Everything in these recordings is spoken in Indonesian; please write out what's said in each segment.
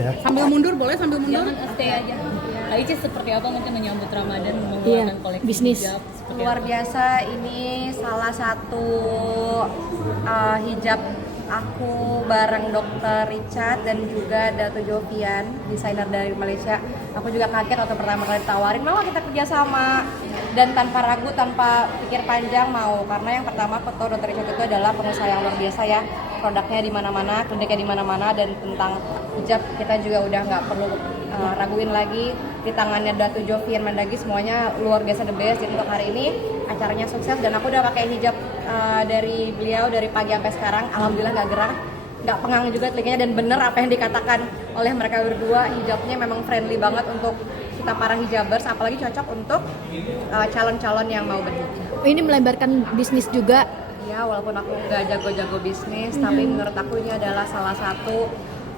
ya. Sambil mundur boleh, sambil mundur. Jangan stay aja. Kak Ici seperti apa mungkin menyambut Ramadan Iya, mengeluarkan koleksi bisnis. hijab seperti Luar apa? biasa, ini salah satu hijab aku bareng Dr. Richard dan juga Datu Jovian, desainer dari Malaysia. Aku juga kaget waktu pertama kali ditawarin, mau kita kerjasama, dan tanpa ragu, tanpa pikir panjang mau, karena yang pertama aku tahu Dr. Richard itu adalah pengusaha yang luar biasa ya, produknya di mana-mana, kliniknya di mana-mana, dan tentang hijab kita juga udah nggak perlu raguin lagi. Di tangannya Datu Jovian Mandagi semuanya luar biasa, the best. Jadi untuk hari ini acaranya sukses dan aku udah pakai hijab dari beliau dari pagi sampai sekarang, alhamdulillah nggak gerah, nggak pengang juga telinganya, dan bener apa yang dikatakan oleh mereka berdua, hijabnya memang friendly banget untuk kita para hijabers, apalagi cocok untuk calon-calon yang mau berhijab. Ini melebarkan bisnis juga. Ya, walaupun aku nggak jago-jago bisnis, tapi menurut aku ini adalah salah satu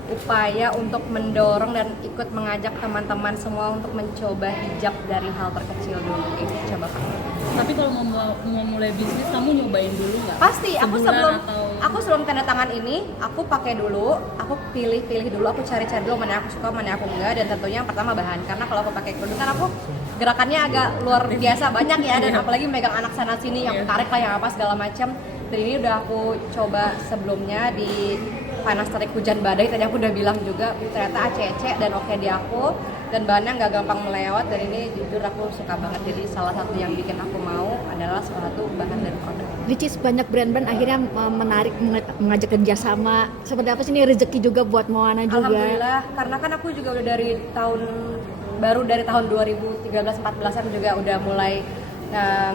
upaya untuk mendorong dan ikut mengajak teman-teman semua untuk mencoba hijab dari hal terkecil dulu. Coba kamu. Tapi kalau mau mulai bisnis, kamu nyobain dulu nggak? Pasti, aku Sebulan sebelum tanda tangan ini, aku pakai dulu, aku pilih dulu, aku cari-cari dulu mana aku suka, mana aku enggak, dan tentunya yang pertama bahan. Karena kalau aku pakai kerudung kan aku gerakannya agak luar biasa banyak ya, dan apalagi megang anak sana sini yang tarik lah yang apa segala macam. Dan ini udah aku coba sebelumnya di panas terik hujan badai, tadi aku udah bilang juga ternyata ACC dan oke di aku, dan bahannya nggak gampang melewat, dan ini jujur aku suka banget. Jadi salah satu yang bikin aku mau adalah suatu bahan dan produk. Ricis, banyak brand-brand akhirnya menarik, mengajak kerjasama. Seperti apa sih ini rezeki juga buat Moana juga? Alhamdulillah, karena kan aku juga udah dari tahun 2013-14an juga udah mulai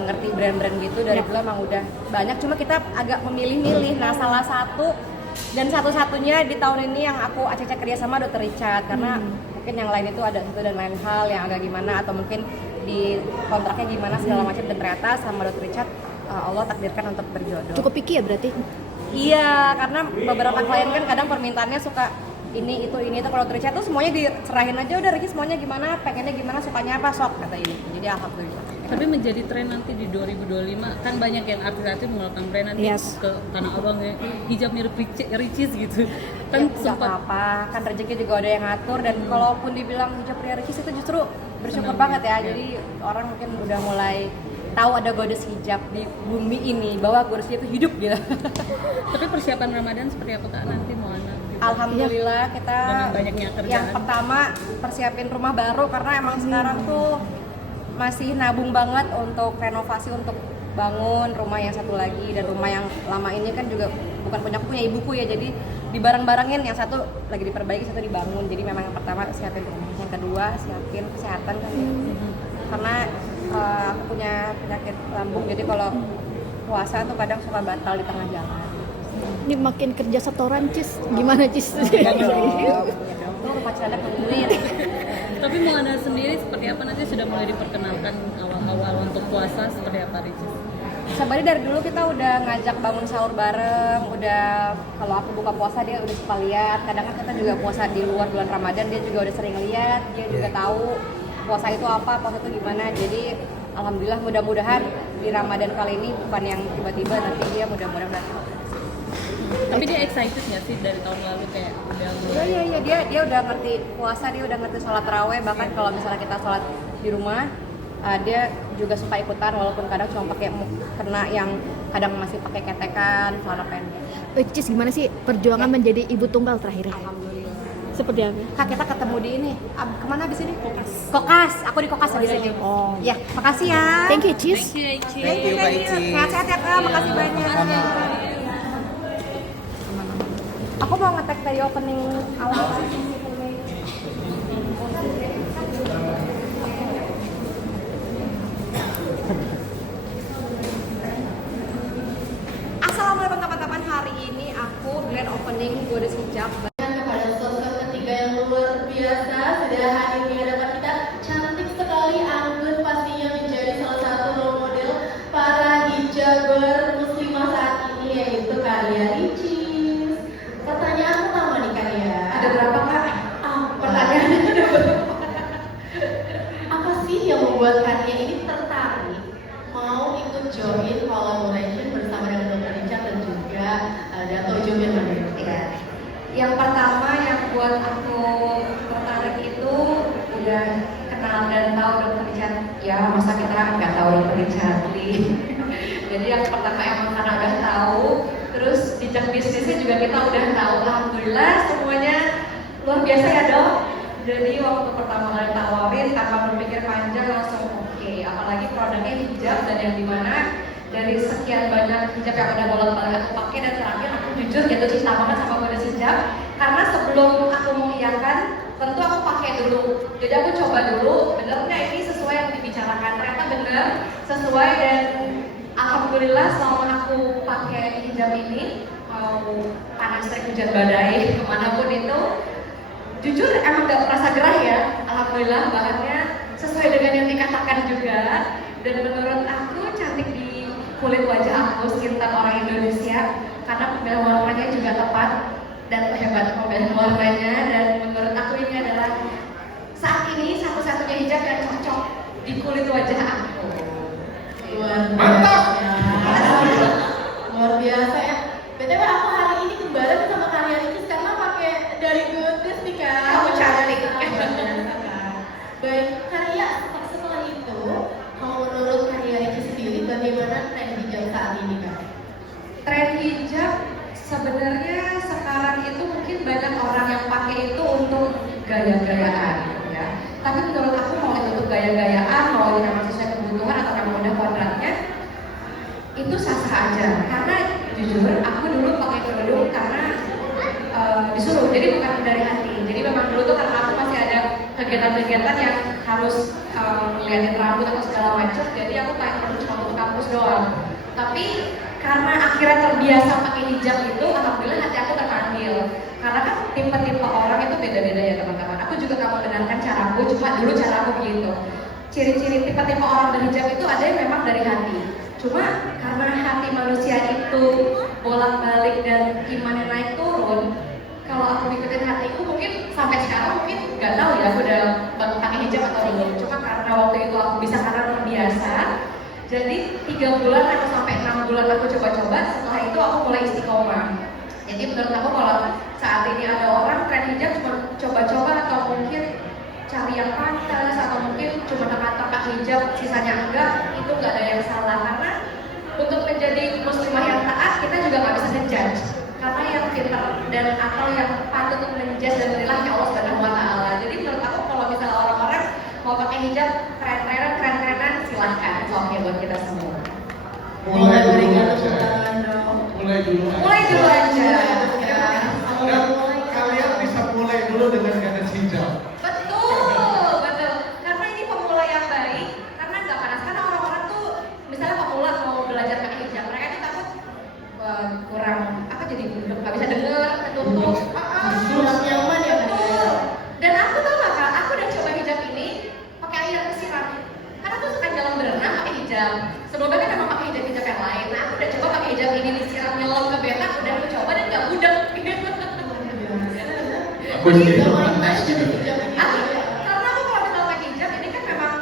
ngerti brand-brand gitu. Dari dulu emang udah banyak, cuma kita agak memilih-milih. Nah, salah satu dan satu-satunya di tahun ini yang aku ACC kerja sama Dr. Richard, karena mungkin yang lain itu ada satu dan lain hal yang agak gimana, atau mungkin di kontraknya gimana segala macam, dan ternyata sama Dr. Richard Allah takdirkan untuk berjodoh. Cukup picky ya berarti? Iya, karena beberapa klien kan kadang permintaannya suka ini itu. Kalau Dr. Richard tuh semuanya diserahin aja, udah Ricky semuanya gimana, pengennya gimana, sukanya apa, sok kata ini. Jadi alhamdulillah. Tapi menjadi tren nanti di 2025 kan banyak yang artis-artis mengeluarkan brand nanti ke Tanah Abang ya, hijab mirip Ricis gitu kan. Ya, sempat apa kan rezeki juga ada yang ngatur, dan kalaupun dibilang hijab pria Ricis itu justru bersyukur banget ya. Jadi orang mungkin udah mulai tahu ada goddess hijab di bumi ini, bahwa goddess itu hidup gitu. Tapi persiapan Ramadan seperti apa Kak nanti Moana? Alhamdulillah kita dengan banyaknya kerjaan. Yang pertama persiapin rumah baru, karena emang sekarang tuh masih nabung banget untuk renovasi, untuk bangun rumah yang satu lagi, dan rumah yang lama ini kan juga bukan punya ibuku ya, jadi dibareng-barengin, yang satu lagi diperbaiki, satu dibangun. Jadi memang yang pertama siapin rumah, yang kedua siapin kesehatan kan ya. Karena aku punya penyakit lambung, jadi kalau puasa tuh kadang suka batal di tengah jalan. Ini makin kerja setoran, Cis. Gimana, Cis? Tuh rumah cilandak nungguin. Tapi Moana sendiri seperti apa nanti, sudah mulai diperkenalkan awal-awal untuk puasa seperti apa Ricis? Sebenarnya dari dulu kita udah ngajak bangun sahur bareng, udah kalau aku buka puasa dia udah suka lihat. Kadang kan kita juga puasa di luar bulan Ramadan, dia juga udah sering lihat, dia juga tahu puasa itu apa, puasa itu gimana. Jadi alhamdulillah, mudah-mudahan di Ramadan kali ini bukan yang tiba-tiba, nanti dia mudah-mudahan udah tahu. Tapi dia excited nggak sih dari tahun lalu kayak udah mulai? Iya, dia udah ngerti puasa, dia udah ngerti sholat taraweh. Bahkan kalau misalnya kita sholat di rumah, dia juga suka ikutan, walaupun kadang cuma pakai kena yang kadang masih pakai ketekan, celana pendek. Cis, gimana sih perjuangan menjadi ibu tunggal terakhir? Alhamdulillah. Seperti apa? Kak, kita ketemu di ini. Kemana abis ini? Kokas. Aku di Kokas abis ini. Oh. Ya, makasih ya. Thank you, Cis. Thank you, Kak Ici. Sehat-sehat ya Kak, makasih banyak. Aku mau nge-tag dari opening awal. Assalamualaikum teman-teman, hari ini aku grand opening Goddess Hijab. Kepada sosok ketiga yang luar biasa, sudah hadir di hadapan kita, cantik sekali, anggun, pastinya menjadi salah satu role model para hijaber muslimah saat ini, yaitu Karya Ricis. Pertanyaan pertama nih Karya. Ada berapa Kak? Pertanyaannya ada berapa? Apa sih yang membuat Karya ini tertarik mau ikut join collaboration bersama dengan Dr. Richard dan juga Dato' Jovian Mandiri? Yang pertama ya, masa kita nggak tahu Dr. Richard Lee. Jadi yang pertama emang karena udah tahu, terus jejak bisnisnya juga kita udah tahu. Alhamdulillah semuanya luar biasa ya dok. Jadi waktu pertama kali tawarin tanpa berpikir panjang langsung oke. Apalagi produknya hijab dan yang dimana dari sekian banyak hijab yang udah bolak-balik aku pakai dan terakhir aku jujur jatuh cinta banget sama model hijab karena sebelum aku mengiyakan tentu aku pakai dulu. Jadi aku coba dulu bener nggak ini sesuai yang dibicarakan, ternyata bener sesuai dan alhamdulillah selama aku pakai hijab ini mau panas terik hujan badai kemanapun itu jujur emang gak merasa gerah ya. Alhamdulillah bahannya sesuai dengan yang dikatakan juga dan menurut aku cantik di kulit wajah aku skin tone orang Indonesia karena pemilihan warnanya juga tepat dan hebat pemilihan warnanya dan menurut aku ini adalah saat ini satu-satunya hijab yang cocok di kulit wajah aku. Mantap. Luar biasa ya. BTW aku hari ini kembaran sama Karya Ricis karena pakai dari Goodness nih Kak. Kamu cantik. Baik, Karya, setelah itu kalau menurut Karya Ricis sendiri bagaimana tren hijab saat ini Kak? Tren hijab sebenarnya sekarang itu mungkin banyak orang yang pakai itu untuk gaya-gayaan ya. Tapi menurut aku mau itu untuk gaya-gayaan, mau itu memang sesuai kebutuhan atau memang udah kodratnya itu sah-sah aja. Karena jujur aku dulu pakai kerudung karena disuruh, jadi bukan dari hati. Jadi memang dulu tuh karena aku masih ada kegiatan-kegiatan yang harus ngeliatin rambut atau segala macam, jadi aku pakai kerudung cuma untuk kampus doang. Tapi karena akhirnya terbiasa pakai hijab itu, alhamdulillah hati aku terpanggil. Karena kan tipe-tipe orang itu beda-beda ya teman-teman. Aku juga gak membenarkan caraku, cuma dulu caraku begitu. Ciri-ciri tipe-tipe orang berhijab itu ada yang memang dari hati. Cuma karena hati manusia itu bolak-balik dan imannya naik turun, kalau aku ngikutin hatiku mungkin sampai sekarang mungkin nggak tahu ya aku udah pakai hijab atau belum. Cuma karena waktu itu aku bisa karena terbiasa. Jadi 3 bulan atau sampai 6 bulan aku coba-coba, setelah itu aku mulai istiqomah. Jadi menurut aku kalau saat ini ada orang tren hijab cuma coba-coba atau mungkin cari yang pantas atau mungkin cuma tempat-tempat hijab sisanya enggak, itu nggak ada yang salah. Karena untuk menjadi muslimah yang taat kita juga nggak bisa ngejudge, karena yang pintar dan atau yang patut untuk menjudge dan menilai Allah Subhanahu wa Ta'ala. Jadi menurut aku kalau misalnya orang-orang mau pakai hijab keren-kerenan silahkan, oke buat kita semua. Mulai dari Mulai dulu aja. Dan kalian bisa mulai dulu dengan ganas hijab. Betul. Karena ini pemula yang baik, karena nggak panas. Karena orang-orang tuh misalnya pemula mau belajar pakai hijab, mereka itu takut kurang apa jadi nggak bisa dengar, ketutup. kurang nyaman ya Kak? Betul. Dan aku tahu nggak Kak, aku udah coba hijab ini pakai air kesiram. Karena aku suka jalan berenang pakai hijab. Sebelumnya kan emang pakai hijab yang lain. Nah aku udah coba pakai hijab ini disiram nyelam ke betak, udah aku coba dan nggak budak. Aku jadi panas gitu. Karena aku kalau misalnya pakai hijab ini kan memang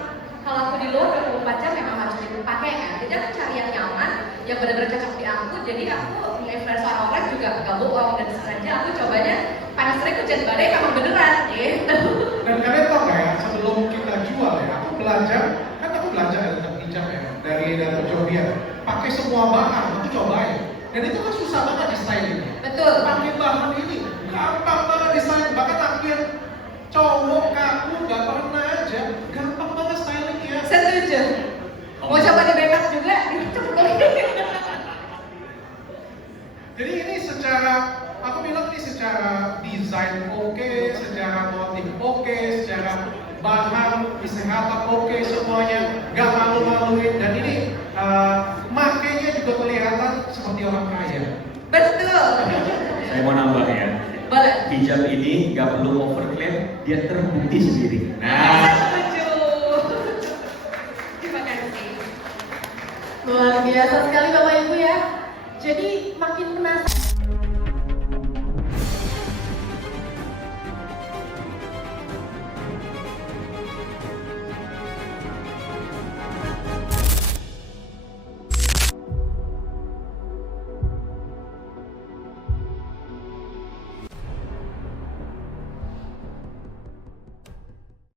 kalau aku di luar 24 jam memang harus dipakai kan. Jadi aku cari yang nyaman, yang benar-benar cocok di aku. Jadi aku influencer orang juga gak bohong dan sengaja aku cobanya panas terik hujan badai memang beneran gitu. Dan kalian tau nggak ya, sebelum kita jual ya, aku belajar hijab ya dari Jovia. Pakai semua bahan, aku cobain. Dan itu kan susah banget desainnya. Betul. Pakai bahan ini gampang banget desain. Bahkan akhir cowok kaku nggak pernah aja, gampang banget stylingnya. Setuju. Mau coba di bebas juga, Jadi ini secara, aku bilang ini secara desain oke, secara motif oke, secara bahan, kesehatan oke, semuanya nggak malu-maluin. Dan ini makanya juga kelihatan seperti orang kaya. betul. Saya mau nambah ya. Boleh. Hijab ini nggak perlu overclaim, dia terbukti sendiri. Setuju. Terima kasih. Luar biasa sekali Bapak Ibu ya. Jadi